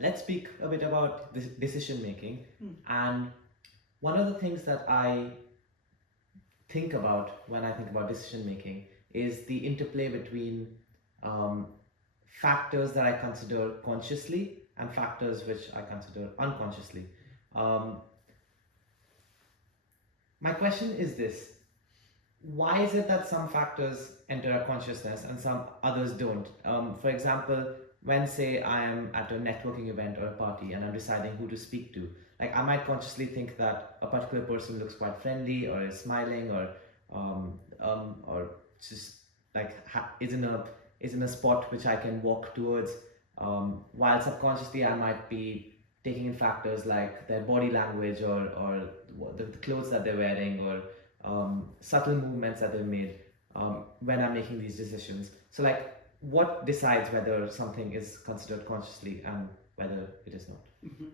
let's speak a bit about decision making. Hmm. And one of the things that I think about when I think about decision making is the interplay between um, factors that I consider consciously and factors which I consider unconsciously. Um, my question is this: why is it that some factors enter our consciousness and some others don't? For example, when say I am at a networking event or a party and I'm deciding who to speak to, like I might consciously think that a particular person looks quite friendly or is smiling or just like is in a spot which I can walk towards. While subconsciously I might be taking in factors like their body language or the clothes that they're wearing or subtle movements that they've made when I'm making these decisions. So, like, what decides whether something is considered consciously and whether it is not? Mm-hmm.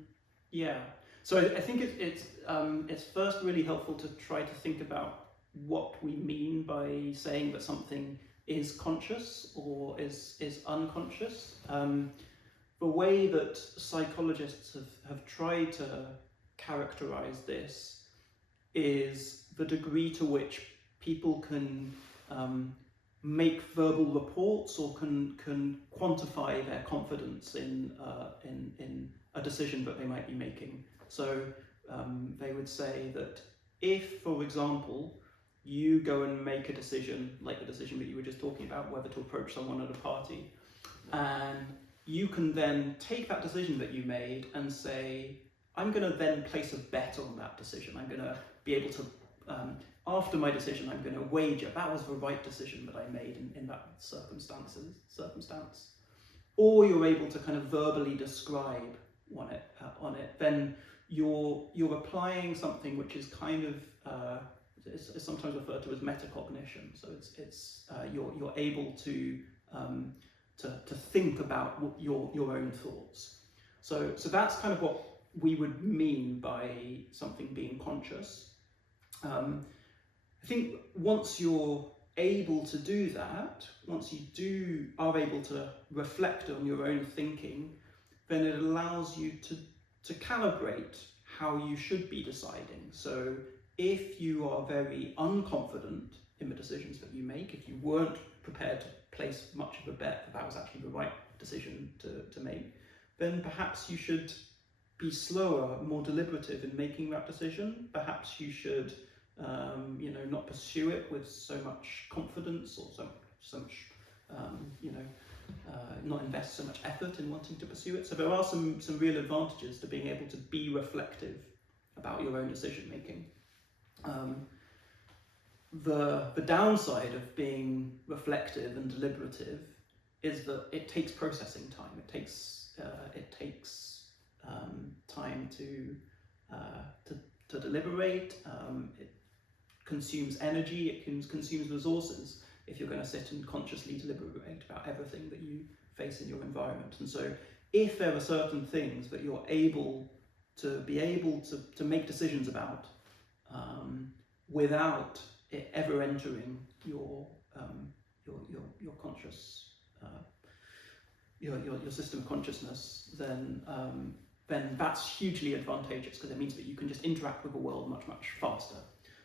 Yeah. So I think it's first really helpful to try to think about what we mean by saying that something is conscious or is unconscious. The way that psychologists have tried to characterize this is the degree to which people can make verbal reports or can quantify their confidence in a decision that they might be making. So they would say that if, for example, you go and make a decision, like the decision that you were just talking about, whether to approach someone at a party, and you can then take that decision that you made and say, I'm going to then place a bet on that decision. I'm going to be able to, after my decision, I'm going to wager that was the right decision that I made in that circumstance. Or you're able to kind of verbally describe on it. Then you're applying something which is kind of is sometimes referred to as metacognition. So it's you're able to think about your own thoughts. So that's kind of what we would mean by something being conscious. I think once you're able to do that, once you are able to reflect on your own thinking, then it allows you to calibrate how you should be deciding. So if you are very unconfident in the decisions that you make, if you weren't prepared to place much of a bet that was actually the right decision to make, then perhaps you should be slower, more deliberative in making that decision. Perhaps you should not pursue it with so much confidence or so much not invest so much effort in wanting to pursue it. So there are some real advantages to being able to be reflective about your own decision making. The downside of being reflective and deliberative is that it takes processing time. It takes time to deliberate. It consumes energy. It consumes resources if you're going to sit and consciously deliberate about everything that you face in your environment. And so, if there are certain things that you're able to make decisions about without it ever entering your conscious your system of consciousness, then that's hugely advantageous, because it means that you can just interact with the world much faster.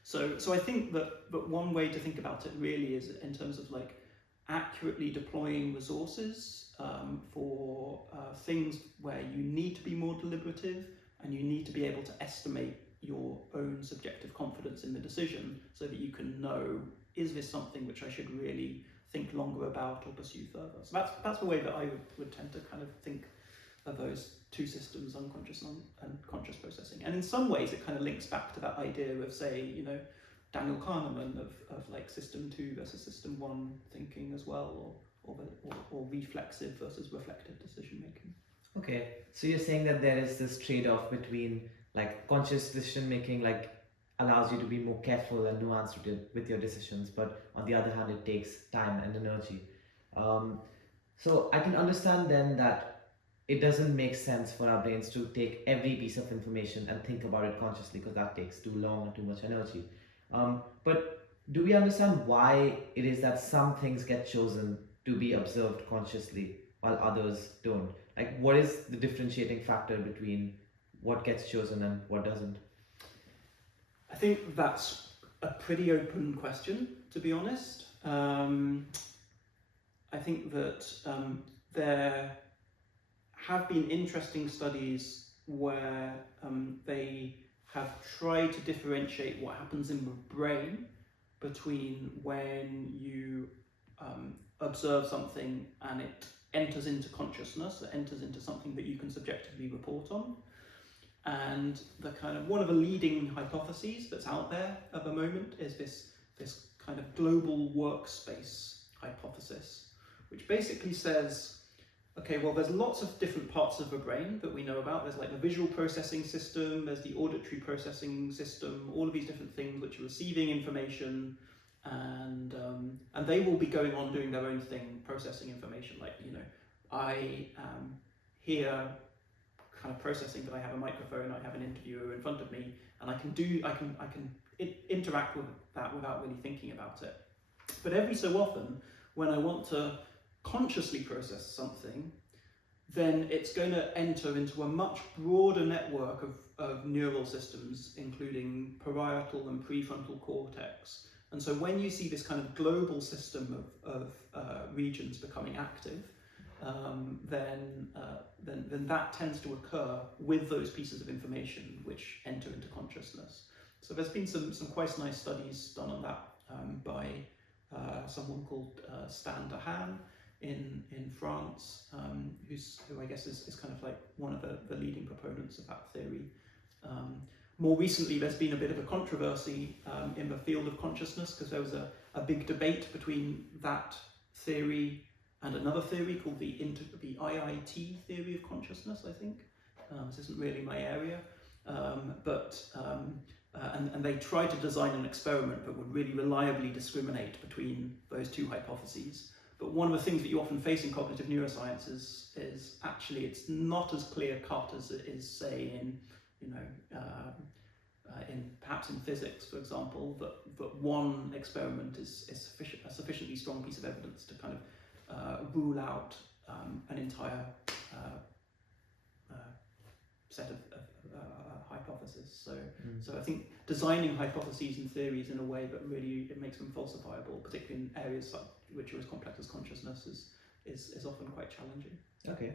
So I think that one way to think about it really is in terms of like accurately deploying resources for things where you need to be more deliberative and you need to be able to estimate your own subjective confidence in the decision, so that you can know, is this something which I should really think longer about or pursue further? So that's the way that I would tend to kind of think of those two systems, unconscious and conscious processing. And in some ways it kind of links back to that idea of, say, Daniel Kahneman of like system 2 versus system 1 thinking as well, or reflexive versus reflective decision making. Okay, so you're saying that there is this trade-off between like conscious decision making, like allows you to be more careful and nuanced with your decisions, but on the other hand, it takes time and energy. So I can understand then that it doesn't make sense for our brains to take every piece of information and think about it consciously, because that takes too long and too much energy. But do we understand why it is that some things get chosen to be observed consciously while others don't? Like, what is the differentiating factor between what gets chosen and what doesn't? I think that's a pretty open question, to be honest. I think that there have been interesting studies where they have tried to differentiate what happens in the brain between when you observe something and it enters into consciousness, it enters into something that you can subjectively report on. And the kind of one of the leading hypotheses that's out there at the moment is this kind of global workspace hypothesis, which basically says, okay, well, there's lots of different parts of the brain that we know about. There's like the visual processing system, there's the auditory processing system, all of these different things which are receiving information, and they will be going on doing their own thing, processing information. Like, you know, I am here kind of processing that I have a microphone, I have an interviewer in front of me, and I can interact with that without really thinking about it. But every so often, when I want to consciously process something, then it's going to enter into a much broader network of neural systems, including parietal and prefrontal cortex. And so when you see this kind of global system of regions becoming active, then that tends to occur with those pieces of information which enter into consciousness. So there's been some quite nice studies done on that by someone called Stan Dahan in France, who I guess is kind of like one of the leading proponents of that theory. More recently, there's been a bit of a controversy in the field of consciousness, because there was a big debate between that theory and another theory called the IIT theory of consciousness, I think. This isn't really my area, and they tried to design an experiment that would really reliably discriminate between those two hypotheses. But one of the things that you often face in cognitive neuroscience is actually it's not as clear cut as it is, say, in perhaps in physics, for example, that one experiment is a sufficiently strong piece of evidence to kind of rule out an entire set of hypotheses. So I think designing hypotheses and theories in a way that really it makes them falsifiable, particularly in areas which are as complex as consciousness, is often quite challenging. Okay,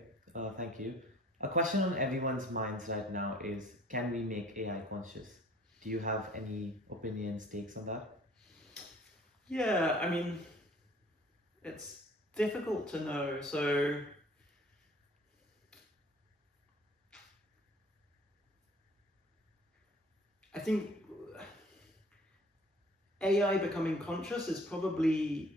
thank you. A question on everyone's minds right now is, can we make AI conscious? Do you have any opinions, takes on that? Yeah, I mean, it's difficult to know. So I think AI becoming conscious is probably,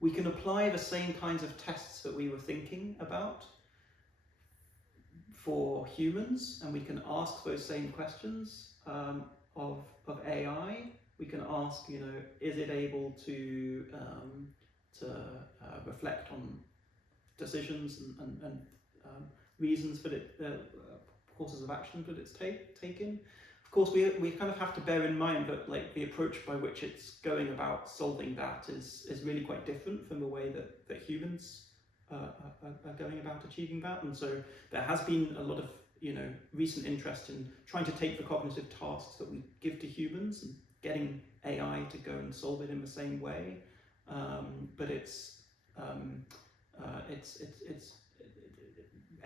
we can apply the same kinds of tests that we were thinking about for humans, and we can ask those same questions of AI. We can ask, is it able to reflect on decisions and reasons that courses of action that it's taken. Of course, we kind of have to bear in mind that the approach by which it's going about solving that is really quite different from the way that humans are going about achieving that. And so there has been a lot of recent interest in trying to take the cognitive tasks that we give to humans and getting AI to go and solve it in the same way. But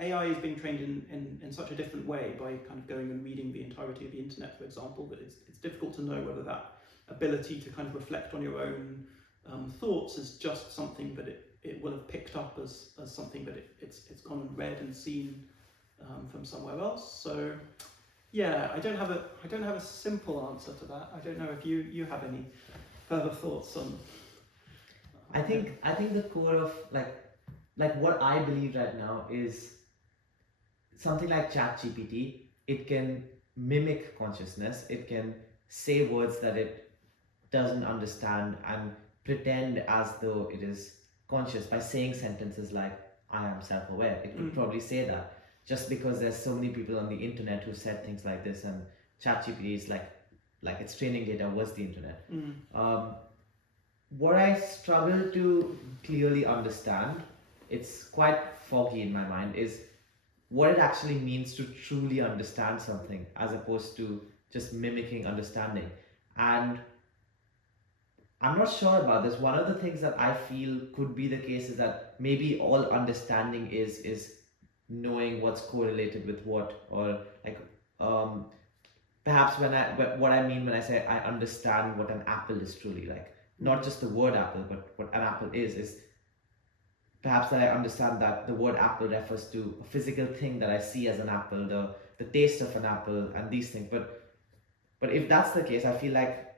AI is being trained in such a different way by kind of going and reading the entirety of the internet, for example, that it's difficult to know whether that ability to kind of reflect on your own thoughts is just something that it will have picked up as something that it's gone and read and seen from somewhere else. So yeah, I don't have a simple answer to that. I don't know if you have any further thoughts on. I think the core of like what I believe right now is something like ChatGPT. It can mimic consciousness. It can say words that it doesn't understand and pretend as though it is conscious by saying sentences like, I am self-aware. It could probably say that, just because there's so many people on the internet who said things like this, and ChatGPT is like its training data was the internet. what I struggle to clearly understand, it's quite foggy in my mind, is what it actually means to truly understand something as opposed to just mimicking understanding. And I'm not sure about this. One of the things that I feel could be the case is that maybe all understanding is knowing what's correlated with what, or like um, perhaps what I mean when I say I understand what an apple is truly like, not just the word apple, but what an apple is perhaps that I understand that the word apple refers to a physical thing that I see as an apple, the taste of an apple, and these things. But if that's the case, I feel like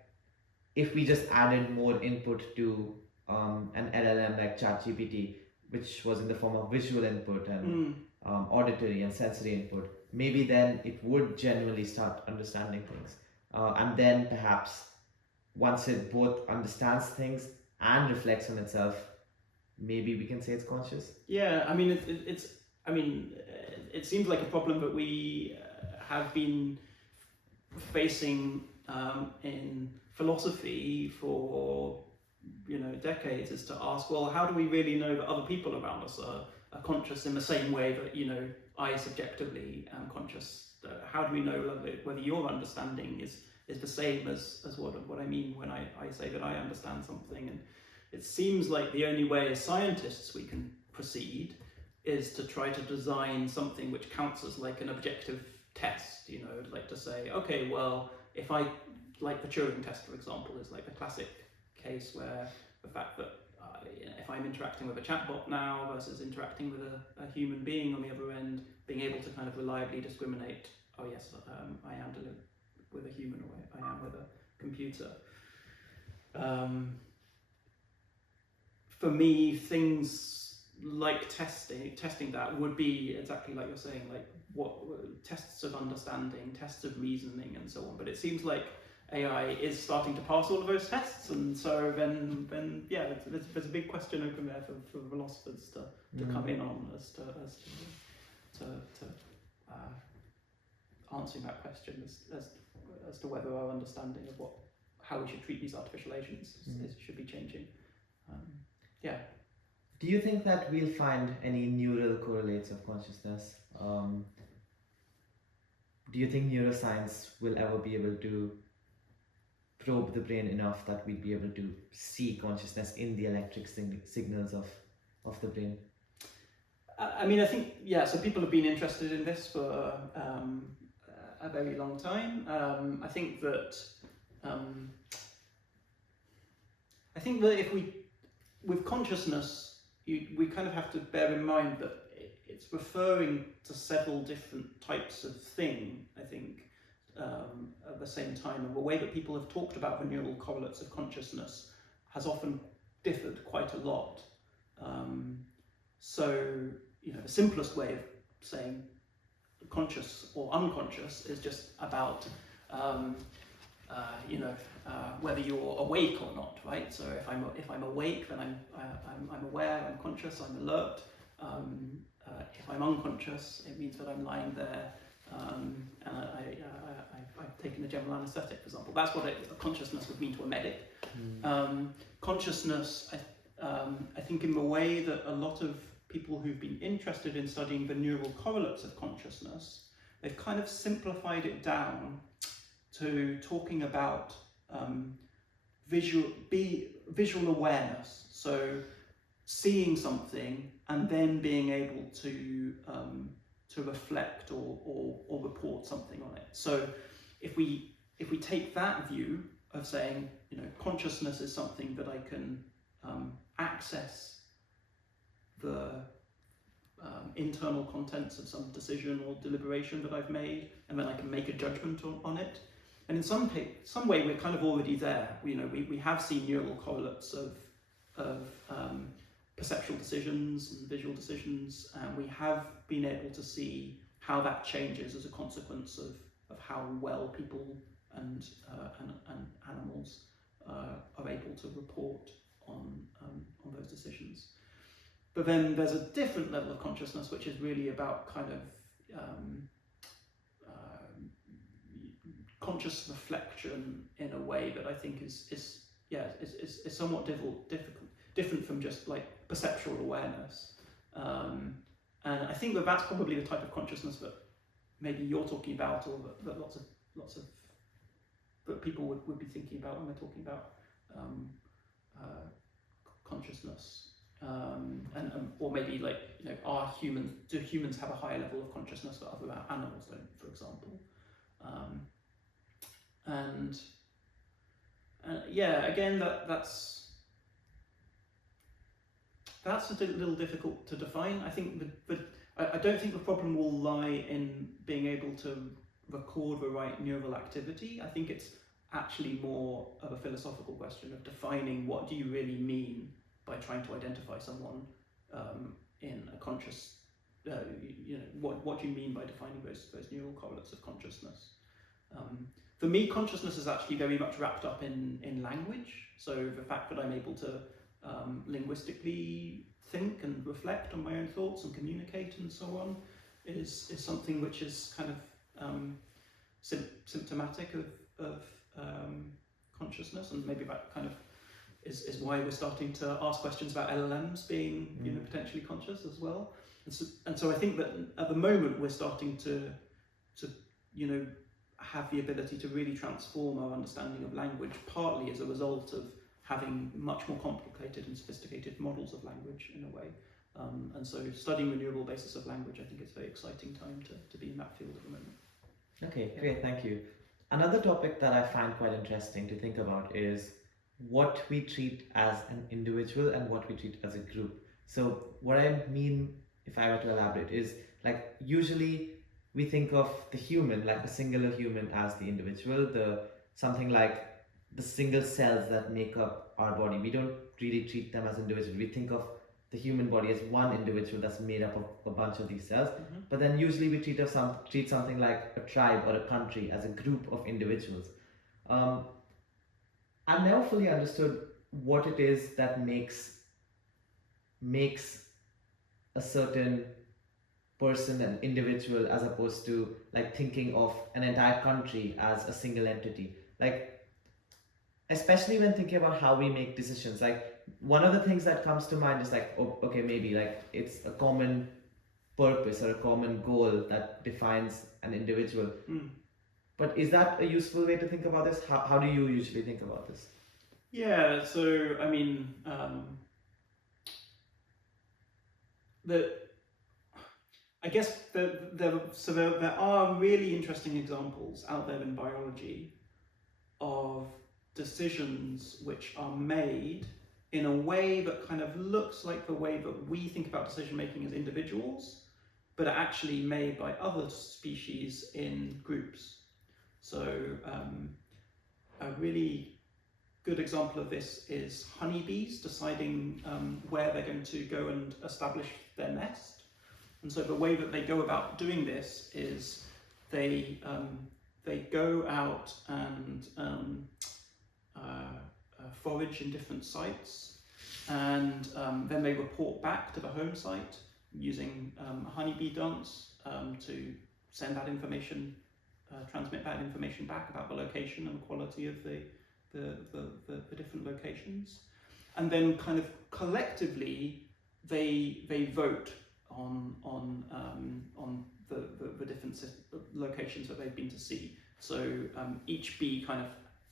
if we just added more input to an LLM like ChatGPT, which was in the form of visual input and auditory and sensory input, maybe then it would genuinely start understanding things. And then perhaps once it both understands things and reflects on itself, maybe we can say it's conscious. Yeah, I mean, it's. I mean, it seems like a problem that we have been facing in philosophy for decades, is to ask, well, how do we really know that other people around us are conscious in the same way that I subjectively am conscious? How do we know whether your understanding is the same as what I mean when I say that I understand something? And it seems like the only way as scientists we can proceed is to try to design something which counts as like an objective test, like to say, okay, well, if I, like the Turing test, for example, is like the classic case where the fact that if I'm interacting with a chatbot now versus interacting with a human being on the other end, being able to kind of reliably discriminate, oh yes, I am dealing with a human or I am with a computer. For me, things like testing that would be exactly like you're saying, like what tests of understanding, tests of reasoning, and so on. But it seems like AI is starting to pass all of those tests, and so then yeah, there's a big question open there for philosophers to come in on as to answering that question as to whether our understanding of how we should treat these artificial agents should be changing. Yeah. Do you think that we'll find any neural correlates of consciousness? Do you think neuroscience will ever be able to probe the brain enough that we'd be able to see consciousness in the electric signals of the brain? I mean, I think, yeah, so people have been interested in this for a very long time. I think that if with consciousness, we kind of have to bear in mind that it's referring to several different types of thing, I think, at the same time. And the way that people have talked about the neural correlates of consciousness has often differed quite a lot. So, the simplest way of saying conscious or unconscious is just about whether you're awake or not, right? So if I'm awake, then I'm aware, I'm conscious, I'm alert. If I'm unconscious, it means that I'm lying there, and I've taken a general anaesthetic, for example. That's what consciousness would mean to a medic. Consciousness, I think, in the way that a lot of people who've been interested in studying the neural correlates of consciousness, they've kind of simplified it down to talking about visual awareness. So seeing something and then being able to reflect or report something on it. So if we take that view of saying, consciousness is something that I can access the internal contents of some decision or deliberation that I've made, and then I can make a judgment on it. And in some way, we're kind of already there. We have seen neural correlates of perceptual decisions and visual decisions, and we have been able to see how that changes as a consequence of how well people and animals are able to report on those decisions. But then there's a different level of consciousness, which is really about kind of conscious reflection in a way that I think is is somewhat different from just like perceptual awareness. And I think that's probably the type of consciousness that maybe you're talking about, or that lots of that people would be thinking about when we're talking about consciousness. Or maybe like, do humans have a higher level of consciousness that other animals don't, for example? Again, that's a little difficult to define. I think, but I don't think the problem will lie in being able to record the right neural activity. I think it's actually more of a philosophical question of defining what do you really mean by trying to identify someone in a conscious, what do you mean by defining those neural correlates of consciousness? For me, consciousness is actually very much wrapped up in language. So the fact that I'm able to linguistically think and reflect on my own thoughts and communicate and so on is something which is kind of symptomatic of consciousness, and maybe that kind of is why we're starting to ask questions about LLMs being potentially conscious as well. And so I think that at the moment we're starting to have the ability to really transform our understanding of language, partly as a result of having much more complicated and sophisticated models of language in a way. And so studying the neural basis of language, I think it's a very exciting time to be in that field at the moment. Okay, great, thank you. Another topic that I find quite interesting to think about is what we treat as an individual and what we treat as a group. So what I mean, if I were to elaborate, is like usually we think of the human, like a singular human, as the individual, something like the single cells that make up our body. We don't really treat them as individuals. We think of the human body as one individual that's made up of a bunch of these cells. But then usually we treat something like a tribe or a country as a group of individuals. I've never fully understood what it is that makes a certain person an individual, as opposed to like thinking of an entire country as a single entity. Like, especially when thinking about how we make decisions, like one of the things that comes to mind is like, oh, okay, maybe like it's a common purpose or a common goal that defines an individual. But is that a useful way to think about this? How do you usually think about this? Yeah, so I mean, I guess there are really interesting examples out there in biology of decisions which are made in a way that kind of looks like the way that we think about decision making as individuals, but are actually made by other species in groups. So a really good example of this is honeybees deciding where they're going to go and establish their nest. And so the way that they go about doing this is they go out and forage in different sites, and then they report back to the home site using a honeybee dance to send that information, transmit that information back about the location and quality of the different locations. And then kind of collectively they vote on the different locations that they've been to see. So each bee kind of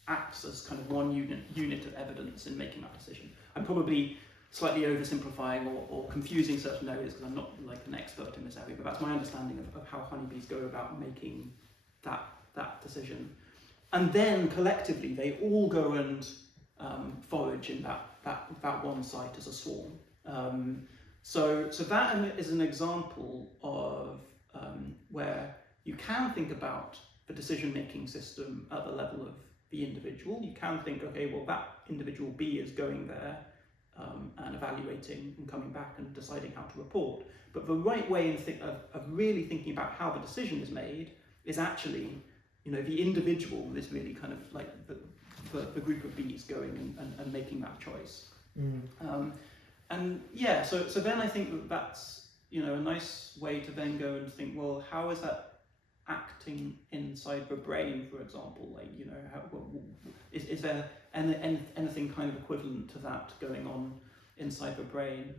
acts as kind of one unit of evidence in making that decision. I'm probably slightly oversimplifying or confusing certain areas because I'm not like an expert in this area, but that's my understanding of how honeybees go about making that decision. And then collectively they all go and forage in that one site as a swarm. So that is an example of where you can think about the decision-making system at the level of the individual. You can think, okay, well, that individual B is going there and evaluating and coming back and deciding how to report. But the right way of really thinking about how the decision is made is actually, the individual is really kind of like the group of bees going and making that choice. So then I think that's a nice way to then go and think, well, how is that acting inside the brain, for example? Like, you know, is there anything kind of equivalent to that going on inside the brain?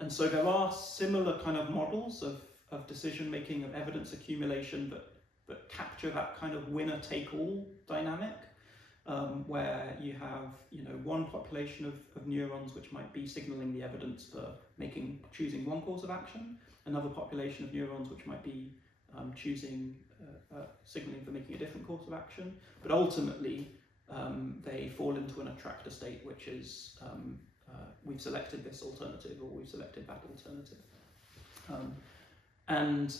And so there are similar kind of models of decision making, of evidence accumulation that capture that kind of winner-take-all dynamic, where you have, you know, one population of neurons which might be signaling the evidence for choosing one course of action, another population of neurons which might be signaling for making a different course of action, but ultimately they fall into an attractor state, which is we've selected this alternative or we've selected that alternative. And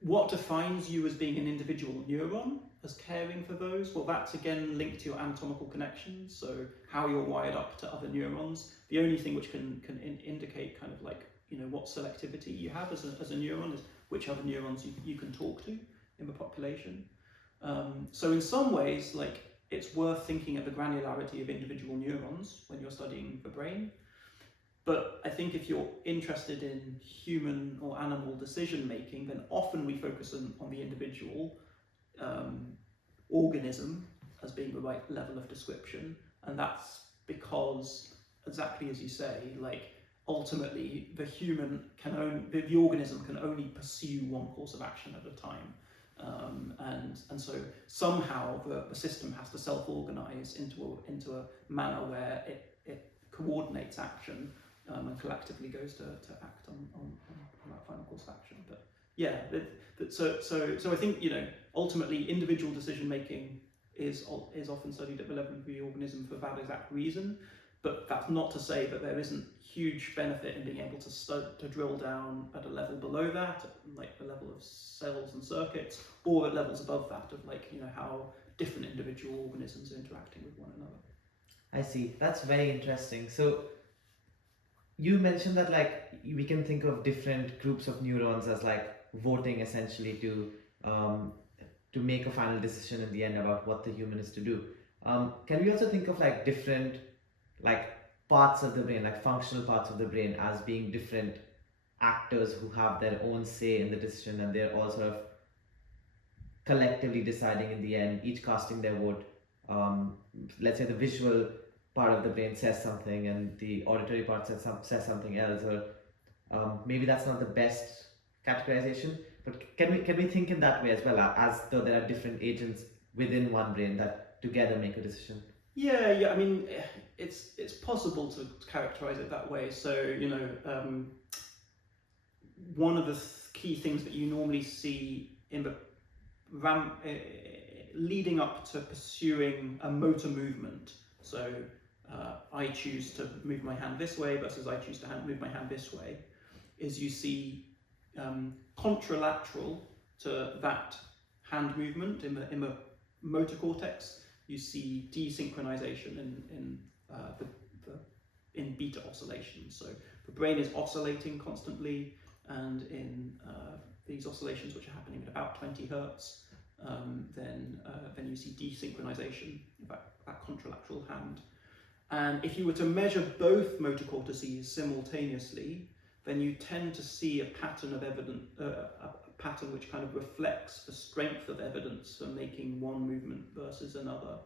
what defines you as being an individual neuron, as caring for those? Well, that's again linked to your anatomical connections, so how you're wired up to other neurons. The only thing which can indicate kind of like, you know, what selectivity you have as a neuron is which other neurons you can talk to in the population. So in some ways, like, it's worth thinking of the granularity of individual neurons when you're studying the brain. But I think if you're interested in human or animal decision making, then often we focus on the individual organism as being the right level of description. And that's because, exactly as you say, like, ultimately the the organism can only pursue one course of action at a time. And so somehow the system has to self-organize into a manner where it coordinates action and collectively goes to act on that final course of action. But yeah, so I think, you know, ultimately individual decision making is often studied at the level of the organism for that exact reason. But that's not to say that there isn't huge benefit in being able to drill down at a level below that, like the level of cells and circuits, or at levels above that of, like, you know, how different individual organisms are interacting with one another. I see. That's very interesting. So you mentioned that, like, we can think of different groups of neurons as like voting essentially to make a final decision in the end about what the human is to do. Can we also think of like different like parts of the brain, like functional parts of the brain, as being different actors who have their own say in the decision, and they're all sort of collectively deciding in the end, each casting their vote? Let's say the visual part of the brain says something and the auditory part says something else, or maybe that's not the best categorization, but can we think in that way as well, as though there are different agents within one brain that together make a decision? Yeah. I mean, it's possible to characterize it that way. So, you know, one of the key things that you normally see in the leading up to pursuing a motor movement, so I choose to move my hand this way versus I choose to move my hand this way, is you see contralateral to that hand movement in the motor cortex, you see desynchronization in beta oscillations. So the brain is oscillating constantly, and in these oscillations, which are happening at about 20 hertz, then you see desynchronization of that contralateral hand. And if you were to measure both motor cortices simultaneously, then you tend to see a pattern of a pattern which kind of reflects the strength of evidence for making one movement versus another.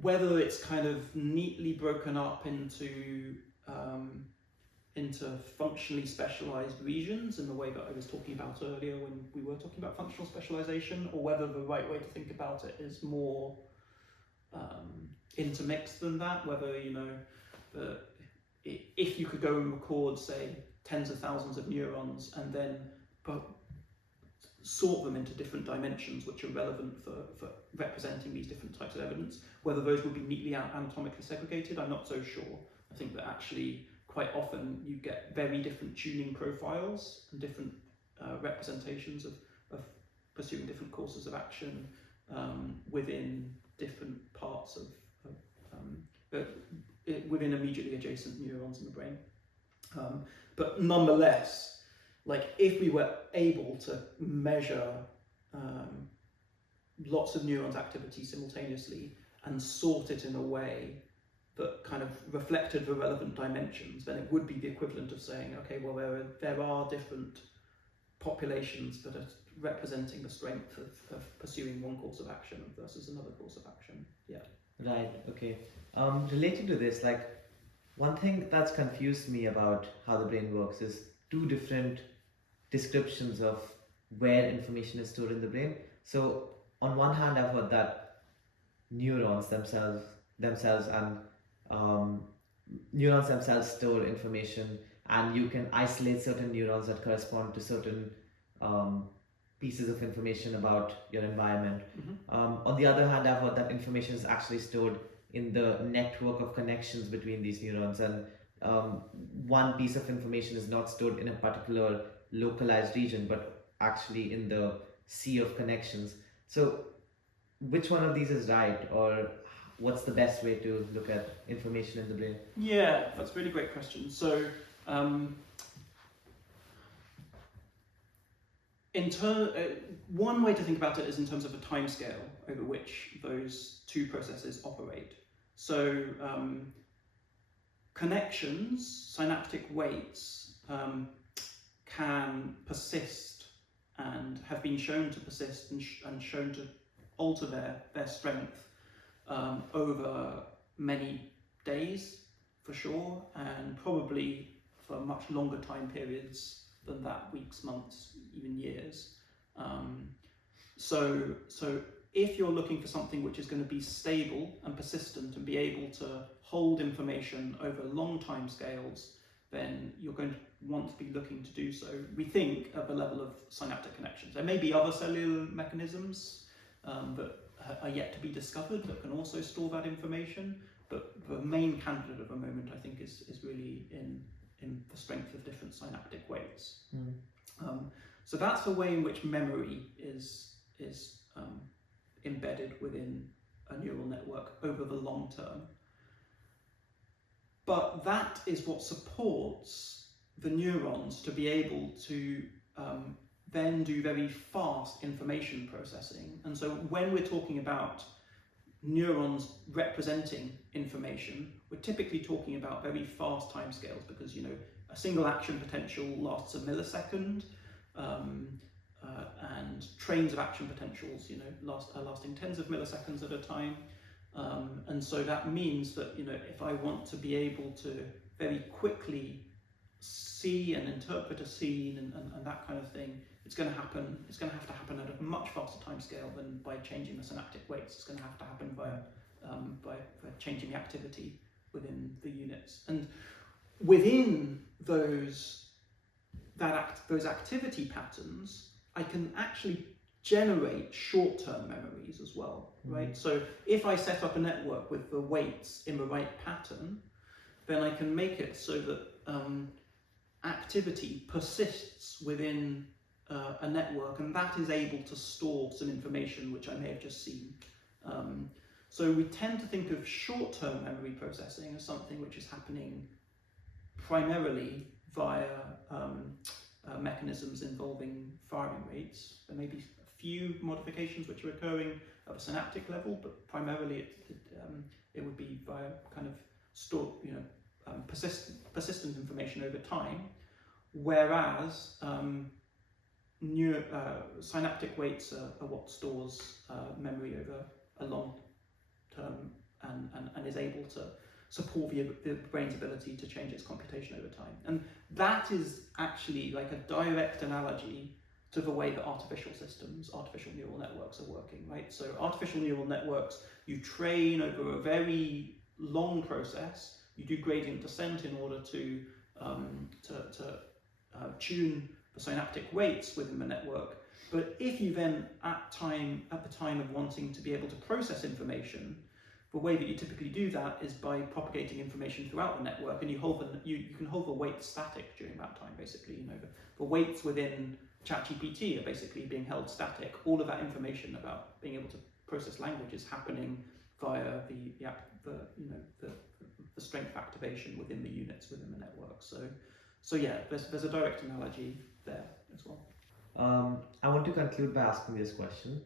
Whether it's kind of neatly broken up into functionally specialized regions in the way that I was talking about earlier when we were talking about functional specialization, or whether the right way to think about it is more intermixed than that, whether, you know, if you could go and record, say, tens of thousands of neurons and then sort them into different dimensions which are relevant for representing these different types of evidence, whether those would be neatly anatomically segregated, I'm not so sure. I think that actually quite often you get very different tuning profiles and different representations of pursuing different courses of action within different parts within immediately adjacent neurons in the brain. But nonetheless, like, if we were able to measure lots of neurons' activity simultaneously and sort it in a way that kind of reflected the relevant dimensions, then it would be the equivalent of saying, okay, well, there are different populations that are representing the strength of pursuing one course of action versus another course of action. Yeah. Right, okay. Related to this, like, one thing that's confused me about how the brain works is two different descriptions of where information is stored in the brain. So, on one hand, I've heard that neurons themselves and um, neurons themselves store information, and you can isolate certain neurons that correspond to certain um, pieces of information about your environment. On the other hand, I've heard that information is actually stored in the network of connections between these neurons, and one piece of information is not stored in a particular localized region, but actually in the sea of connections. So, which one of these is right, or what's the best way to look at information in the brain? Yeah, that's a really great question. So, one way to think about it is in terms of a timescale over which those two processes operate. So, connections, synaptic weights, can persist and have been shown to persist and shown to alter their strength over many days, for sure, and probably for much longer time periods than that, weeks, months, even years. So if you're looking for something which is going to be stable and persistent and be able to hold information over long time scales, then you're going to want to be looking to do so, we think, at the level of synaptic connections. There may be other cellular mechanisms that are yet to be discovered that can also store that information, but the main candidate at the moment, I think, is really in the strength of different synaptic weights. So that's the way in which memory is embedded within a neural network over the long term. But that is what supports the neurons to be able to then do very fast information processing. And so when we're talking about neurons representing information, we're typically talking about very fast timescales, because a single action potential lasts a millisecond, and trains of action potentials are lasting tens of milliseconds at a time. And so that means that if I want to be able to very quickly see and interpret a scene and that kind of thing, it's going to have to happen at a much faster time scale than by changing the synaptic weights. It's going to have to happen by changing the activity within the units. And within those activity patterns, I can actually generate short-term memories as well, right? So if I set up a network with the weights in the right pattern, then I can make it so that activity persists within a network, and that is able to store some information which I may have just seen. So we tend to think of short-term memory processing as something which is happening primarily via mechanisms involving firing rates. There may be a few modifications which are occurring at a synaptic level, but primarily it would be via kind of stored, persistent information over time. Whereas synaptic weights are what stores memory over a long term and is able to support the brain's ability to change its computation over time. And that is actually like a direct analogy to the way that artificial neural networks are working, right? So artificial neural networks, you train over a very long process, you do gradient descent in order to tune the synaptic weights within the network. But if you then, at the time of wanting to be able to process information, the way that you typically do that is by propagating information throughout the network, and you can hold the weights static during that time. Basically, the weights within ChatGPT are basically being held static. All of that information about being able to process language is happening via the strength activation within the units within the network. So yeah, there's a direct analogy there as well. I want to conclude by asking this question.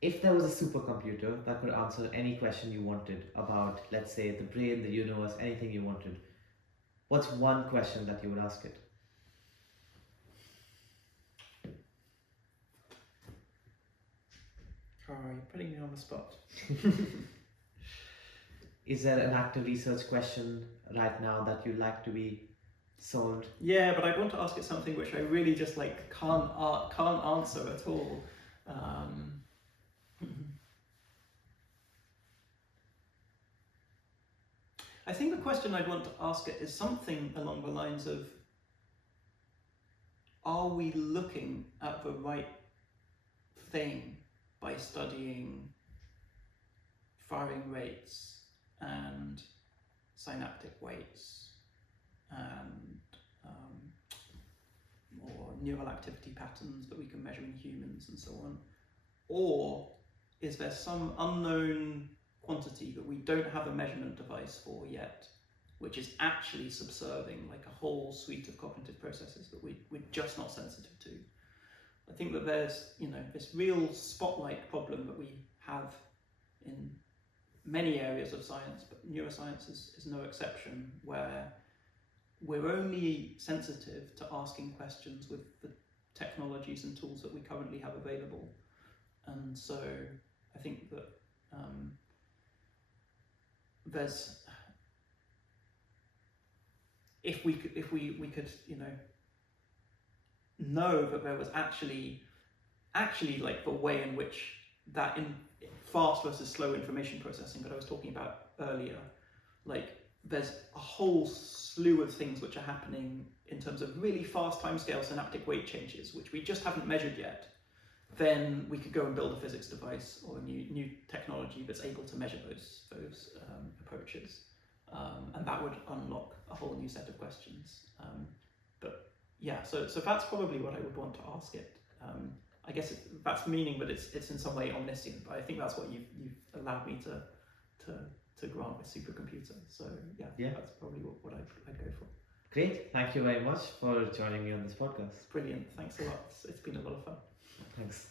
If there was a supercomputer that could answer any question you wanted about, let's say, the brain, the universe, anything you wanted, what's one question that you would ask it? Oh, you're putting me on the spot. Is there an active research question right now that you'd like to be solved? Yeah, but I want to ask it something which I really just like can't answer at all. I think the question I'd want to ask it is something along the lines of, are we looking at the right thing by studying firing rates and synaptic weights and or neural activity patterns that we can measure in humans and so on? Or is there some unknown quantity that we don't have a measurement device for yet, which is actually subserving like a whole suite of cognitive processes that we're just not sensitive to? I think that there's, this real spotlight problem that we have in many areas of science, but neuroscience is no exception, where we're only sensitive to asking questions with the technologies and tools that we currently have available. And so I think that there's, if we could know that there was actually like the way in which that in fast versus slow information processing that I was talking about earlier, like there's a whole slew of things which are happening in terms of really fast timescale synaptic weight changes, which we just haven't measured yet, then we could go and build a physics device or a new technology that's able to measure those approaches, and that would unlock a whole new set of questions. But yeah, so that's probably what I would want to ask it. I guess that's meaning that it's in some way omniscient, but I think that's what you've allowed me to grant with supercomputer. So yeah. That's probably what I'd go for. Great, thank you very much for joining me on this podcast. Brilliant, thanks a lot. It's been a lot of fun. Thanks.